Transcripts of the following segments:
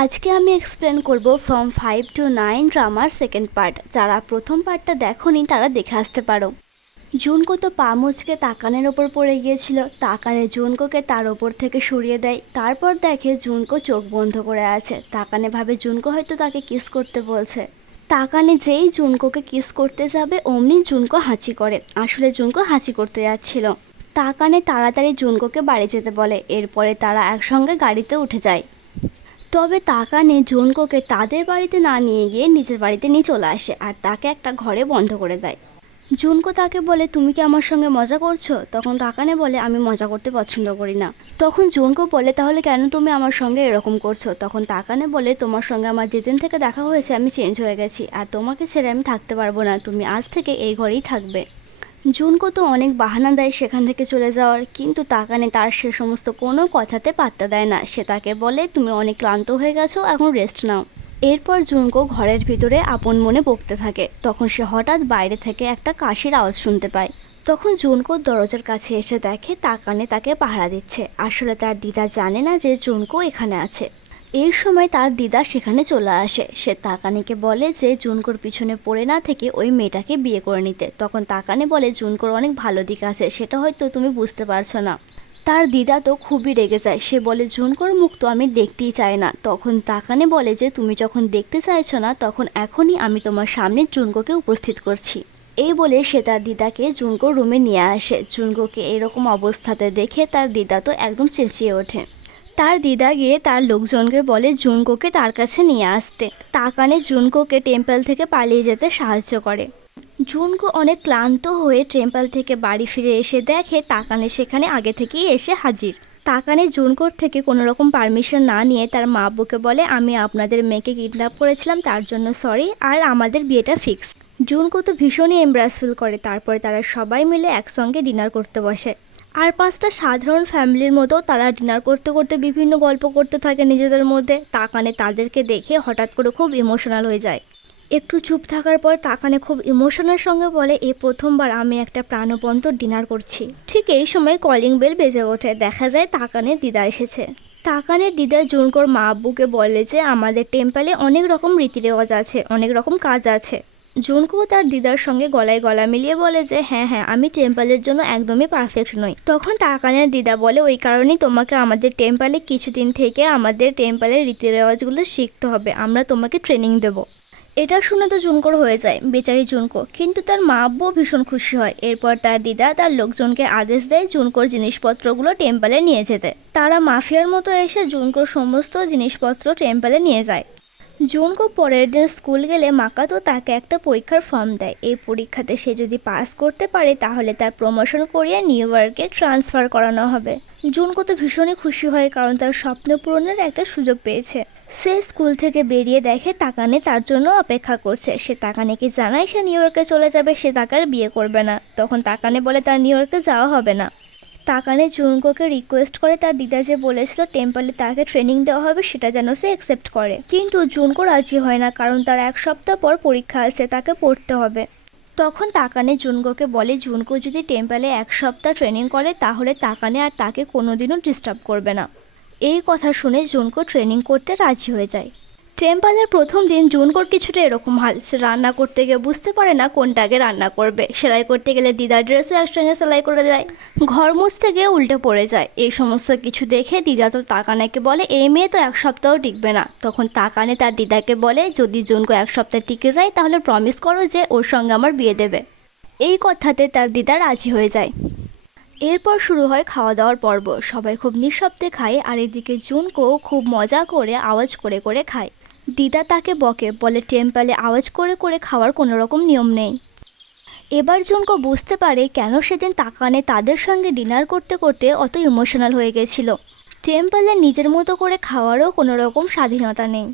আজকে আমি এক্সপ্লেন করব from 5 to 9 drummer second part. যারা প্রথম পার্টটা দেখোনি তারা দেখে আসতে পারো। জুনকো তো পা মুচকে তাকানের ওপর পড়ে গিয়েছিল। তাকানে জুনকোকে তার ওপর থেকে সরিয়ে দেয়। তারপর দেখে জুনকো চোখ বন্ধ করে আছে। তাকানে ভাবে জুনকো হয়তো তাকে কিস করতে বলছে। তাকানে যেই জুনকোকে কিস করতে যাবে অমনি জুনকো হাঁচি করে। আসলে জুনকো হাঁচি করতে যাচ্ছিল। তাকানে তাড়াতাড়ি জুনকোকে বাড়ি যেতে বলে। এরপরে তারা একসঙ্গে গাড়িতে উঠে যায়। তবে তাকানে জুনকোকে তাদের বাড়িতে না নিয়ে গিয়ে নিজের বাড়িতে নিয়ে চলে আসে আর তাকে একটা ঘরে বন্ধ করে দেয়। জুনকো তাকে বলে, তুমি কি আমার সঙ্গে মজা করছো? তখন তাকানে বলে, আমি মজা করতে পছন্দ করি না। তখন জুনকো বলে, তাহলে কেন তুমি আমার সঙ্গে এরকম করছো? তখন তাকানে বলে, তোমার সঙ্গে আমার যেদিন থেকে দেখা হয়েছে আমি চেঞ্জ হয়ে গেছি আর তোমাকে ছেড়ে আমি থাকতে পারবো না। তুমি আজ থেকে এই ঘরেই থাকবে। জুনকো তো অনেক বাহানা দেয় সেখান থেকে চলে যাওয়ার, কিন্তু তাকানে তার সে সমস্ত কোনো কথাতে পাত্তা দেয় না। সে তাকে বলে, তুমি অনেক ক্লান্ত হয়ে গেছো, এখন রেস্ট নাও। এরপর জুনকো ঘরের ভিতরে আপন মনে বকতে থাকে। তখন সে হঠাৎ বাইরে থেকে একটা কাশির আওয়াজ শুনতে পায়। তখন জুনকো দরজার কাছে এসে দেখে তাকানে তাকে পাহারা দিচ্ছে। আসলে তার দিদা জানে না যে জুনকো এখানে আছে। এই সময় তার দিদা সেখানে চলে আসে। সে তাকানিকে বলে যে জুনকোর পিছনে পড়ে না থেকে ওই মেয়েটাকে বিয়ে করে নিতে। তখন তাকানে বলে, জুনকোর অনেক ভালো দিক আছে, সেটা হয়তো তুমি বুঝতে পারছো না। তার দিদা তো খুবই রেগে যায়। সে বলে, জুনকোর মুখ তো আমি দেখতেই চাই না। তখন তাকানে বলে যে তুমি যখন দেখতে চাইছো না তখন এখনই আমি তোমার সামনে জুনকোকে উপস্থিত করছি। এই বলে সে তার দিদাকে জুনকোর রুমে নিয়ে আসে। জুনকোকে এরকম অবস্থাতে দেখে তার দিদা তো একদম চেঁচিয়ে ওঠে। তার দিদা গিয়ে তার লোকজনকে বলে জুনকোকে তার কাছে নিয়ে আসতে। তাকানে জুনকোকে টেম্পল থেকে পালিয়ে যেতে সাহায্য করে। জুনকো অনেক ক্লান্ত হয়ে টেম্পল থেকে বাড়ি ফিরে এসে দেখে তাকানে সেখানে আগে থেকেই এসে হাজির। তাকানে জুনকোর থেকে কোনো রকম পারমিশন না নিয়ে তার মা আব্বুকে বলে, আমি আপনাদের মেয়েকে কিডন্যাপ করেছিলাম, তার জন্য সরি, আর আমাদের বিয়েটা ফিক্স। জুনকো তো ভীষণই এমব্রাস ফিল করে। তারপরে তারা সবাই মিলে একসঙ্গে ডিনার করতে বসে। আর পাঁচটা সাধারণ ফ্যামিলির মতো তারা ডিনার করতে করতে বিভিন্ন গল্প করতে থাকে নিজেদের মধ্যে। তাকানে তাদেরকে দেখে হঠাৎ করে খুব ইমোশনাল হয়ে যায়। একটু চুপ থাকার পর তাকানে খুব ইমোশনের সঙ্গে বলে, এই প্রথমবার আমি একটা প্রাণবন্ত ডিনার করছি। ঠিক এই সময় কলিং বেল বেজে ওঠে। দেখা যায় তাকানের দিদা এসেছে। তাকানের দিদা জুনকোর মা আব্বুকে বলে যে আমাদের টেম্পলে অনেক রকম রীতিরেওয়াজ আছে, অনেক রকম কাজ আছে। জুনকো তার দিদার সঙ্গে গলায় গলা মিলিয়ে বলে যে হ্যাঁ হ্যাঁ, আমি টেম্পলের জন্য একদমই পারফেক্ট নই। তখন তাকানের দিদা বলে, ওই কারণেই তোমাকে আমাদের টেম্পলে কিছুদিন থেকে আমাদের টেম্পলের রীতিরেওয়াজগুলো শিখতে হবে, আমরা তোমাকে ট্রেনিং দেবো। এটা শুনে তো জুনকোর হয়ে যায় বেচারি জুনকো, কিন্তু তার মা আব্বুও ভীষণ খুশি হয়। এরপর তার দিদা তার লোকজনকে আদেশ দেয় জুনকোর জিনিসপত্রগুলো টেম্পলে নিয়ে যেতে। তারা মাফিয়ার মতো এসে জুনকোর সমস্ত জিনিসপত্র টেম্পলে নিয়ে যায়। জুনকো পরের দিন স্কুল গেলে মাকাতো তাকে একটা পরীক্ষার ফর্ম দেয়। এই পরীক্ষাতে সে যদি পাস করতে পারে তাহলে তার প্রমোশন করিয়ে নিউ ইয়র্কে ট্রান্সফার করানো হবে। জুনকো তো ভীষণই খুশি হয়, কারণ তার স্বপ্ন পূরণের একটা সুযোগ পেয়েছে। সে স্কুল থেকে বেরিয়ে দেখে তাকানে তার জন্য অপেক্ষা করছে। সে তাকানেকে জানায় সে নিউ ইয়র্কে চলে যাবে, সে তাকে আর বিয়ে করবে না। তখন তাকানে বলে তার নিউ ইয়র্কে যাওয়া হবে না। তাকানে জুনকোকে রিকোয়েস্ট করে তার দিদা যে বলেছিল টেম্পলে তাকে ট্রেনিং দেওয়া হবে সেটা যেন সে অ্যাকসেপ্ট করে। কিন্তু জুনকো রাজি হয় না, কারণ তার এক সপ্তাহ পর পরীক্ষা আছে, তাকে পড়তে হবে। তখন তাকানে জুনকোকে বলে জুনকো যদি টেম্পলে এক সপ্তাহ ট্রেনিং করে তাহলে তাকানে আর তাকে কোনোদিনও ডিস্টার্ব করবে না। এই কথা শুনে জুনকো ট্রেনিং করতে রাজি হয়ে যায়। টেম্পলের প্রথম দিন জুনকোর কিছুটা এরকম হাল। সে রান্না করতে গিয়ে বুঝতে পারে না কোনটা আগে রান্না করবে। সেলাই করতে গেলে দিদার ড্রেসও একসঙ্গে সেলাই করে দেয়। ঘর মুছতে গিয়ে উল্টে পড়ে যায়। এই সমস্ত কিছু দেখে দিদা তো তাকানেকে বলে, এই মেয়ে তো এক সপ্তাহ টিকবে না। তখন তাকানে তার দিদাকে বলে, যদি জুনকো এক সপ্তাহ টিকে যায় তাহলে প্রমিস করো যে ওর সঙ্গে আমার বিয়ে দেবে। এই কথাতে তার দিদা রাজি হয়ে যায়। এরপর শুরু হয় খাওয়া দাওয়ার পর্ব। সবাই খুব নিঃশব্দে খায়, আর এদিকে জুনকো খুব মজা করে আওয়াজ করে করে খায়। দিদা তাকে বকে, বলে টেম্পলে আওয়াজ করে করে খাওয়ার কোনো রকম নিয়ম নেই। এবার জুনকো বুঝতে পারে কেন সেদিন তাকানে তাদের সঙ্গে ডিনার করতে করতে অত ইমোশনাল হয়ে গেছিল। টেম্পলে নিজের মতো করে খাওয়ারও কোনো রকম স্বাধীনতা নেই।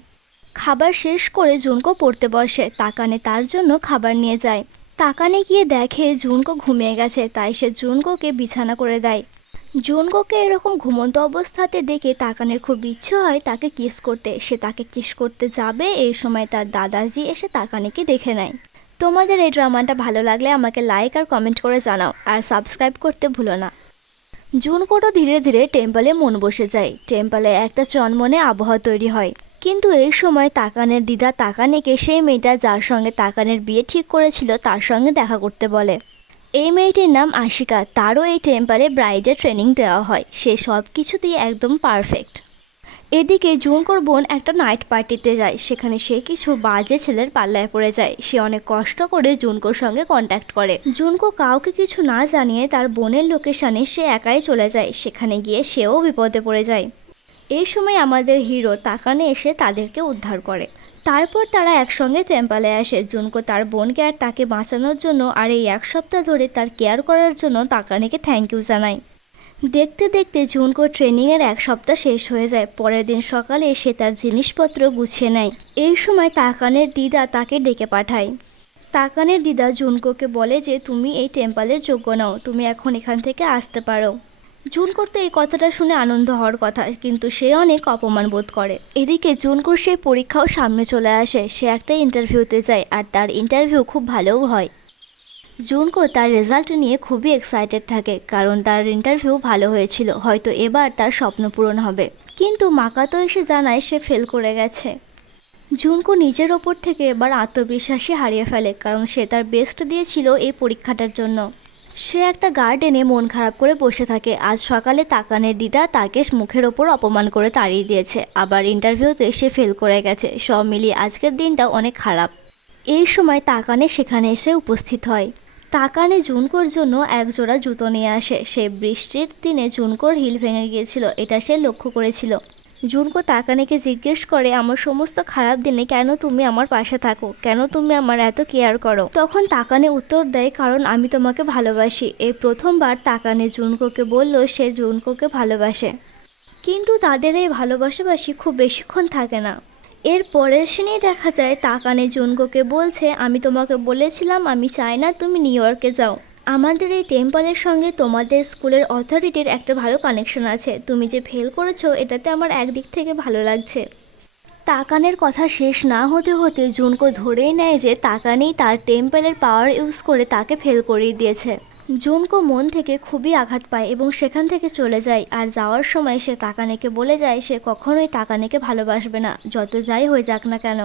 খাবার শেষ করে জুনকো পড়তে বসে। তাকানে তার জন্য খাবার নিয়ে যায়। তাকানে গিয়ে দেখে জুনকো ঘুমিয়ে গেছে, তাই সে জুনকোকে বিছানা করে দেয়। জুনকোকে এরকম ঘুমন্ত অবস্থাতে দেখে তাকানের খুব ইচ্ছে হয় তাকে কিস করতে। সে তাকে কিস করতে যাবে, এই সময় তার দাদাজি এসে তাকানেকে দেখে নেয়। তোমাদের এই ড্রামাটা ভালো লাগলে আমাকে লাইক আর কমেন্ট করে জানাও, আর সাবস্ক্রাইব করতে ভুলো না। জুনকোরও ধীরে ধীরে টেম্পলে মন বসে যায়। টেম্পলে একটা চনমনে আবহাওয়া তৈরি হয়। কিন্তু এই সময় তাকানের দিদা তাকানেকে সেই মেয়েটা যার সঙ্গে তাকানের বিয়ে ঠিক করেছিল তার সঙ্গে দেখা করতে বলে। এই মেয়েটির নাম আশিকা, তারও এই টেম্পলে ব্রাইডের ট্রেনিং দেওয়া হয়, সে সব কিছুতেই একদম পারফেক্ট। এদিকে জুনকোর বোন একটা নাইট পার্টিতে যায়, সেখানে সে কিছু বাজে ছেলের পাল্লায় পড়ে যায়। সে অনেক কষ্ট করে জুনকোর সঙ্গে কন্ট্যাক্ট করে। জুনকো কাউকে কিছু না জানিয়ে তার বোনের লোকেশনে সে একাই চলে যায়, সেখানে গিয়ে সেও বিপদে পড়ে যায়। এই সময় আমাদের হিরো তাকানে এসে তাদেরকে উদ্ধার করে। তারপর তারা একসঙ্গে টেম্পলে আসে। জুনকো তার বোনকে আর তাকে বাঁচানোর জন্য আর এই এক সপ্তাহ ধরে তার কেয়ার করার জন্য তাকানেকে থ্যাংক ইউ জানায়। দেখতে দেখতে জুনকো ট্রেনিংয়ের এক সপ্তাহ শেষ হয়ে যায়। পরের দিন সকালে সে তার জিনিসপত্র গুছিয়ে নেয়। এই সময় তাকানের দিদা তাকে ডেকে পাঠায়। তাকানের দিদা জুনকোকে বলে যে তুমি এই টেম্পলের যোগ্য নাও, তুমি এখন এখান থেকে আসতে পারো। জুনকোর তো এই কথাটা শুনে আনন্দ হওয়ার কথা, কিন্তু সে অনেক অপমান বোধ করে। এদিকে জুনকোর সেই পরীক্ষাও সামনে চলে আসে। সে একটা ইন্টারভিউতে যায় আর তার ইন্টারভিউ খুব ভালোও হয়। জুনকো তার রেজাল্ট নিয়ে খুবই এক্সাইটেড থাকে, কারণ তার ইন্টারভিউ ভালো হয়েছিল, হয়তো এবার তার স্বপ্ন পূরণ হবে। কিন্তু মাকাতো এসে জানায় সে ফেল করে গেছে। জুনকো নিজের ওপর থেকে এবার আত্মবিশ্বাসই হারিয়ে ফেলে, কারণ সে তার বেস্ট দিয়েছিল এই পরীক্ষাটার জন্য। সে একটা গার্ডেনে মন খারাপ করে বসে থাকে। আজ সকালে তাকানের দিদা তাকে মুখের ওপর অপমান করে তাড়িয়ে দিয়েছে, আবার ইন্টারভিউতে সে ফেল করে গেছে। সব মিলিয়ে আজকের দিনটা অনেক খারাপ। এই সময় তাকানে সেখানে এসে উপস্থিত হয়। তাকানে জুনকোর জন্য এক জোড়া জুতো নিয়ে আসে। সে বৃষ্টির দিনে জুনকোর হিল ভেঙে গিয়েছিল, এটা সে লক্ষ্য করেছিল। জুনকো তাকানেকে জিজ্ঞেস করে, আমার সমস্ত খারাপ দিনে কেন তুমি আমার পাশে থাকো, কেন তুমি আমার এত কেয়ার করো? তখন তাকানে উত্তর দেয়, কারণ আমি তোমাকে ভালোবাসি। এই প্রথমবার তাকানে জুনকোকে বলল সে জুনকোকে ভালোবাসে। কিন্তু তাদের এই ভালোবাসাবাসি খুব বেশিক্ষণ থাকে না। এর পরের সিনেই দেখা যায় তাকানে জুনকোকে বলছে, আমি তোমাকে বলেছিলাম আমি চাই না তুমি নিউ ইয়র্কে যাও। আমাদের এই টেম্পলের সঙ্গে তোমাদের স্কুলের অথরিটির একটা ভালো কানেকশন আছে। তুমি যে ফেল করেছো এটাতে আমার একদিক থেকে ভালো লাগছে। তাকানের কথা শেষ না হতে হতে জুনকো ধরেই নেয় যে তাকানেই তার টেম্পলের পাওয়ার ইউজ করে তাকে ফেল করিয়ে দিয়েছে। জুনকো মন থেকে খুবই আঘাত পায় এবং সেখান থেকে চলে যায়। আর যাওয়ার সময় সে তাকানেকে বলে যায় সে কখনোই তাকানেকে ভালোবাসবে না, যত যাই হয়ে যাক না কেন।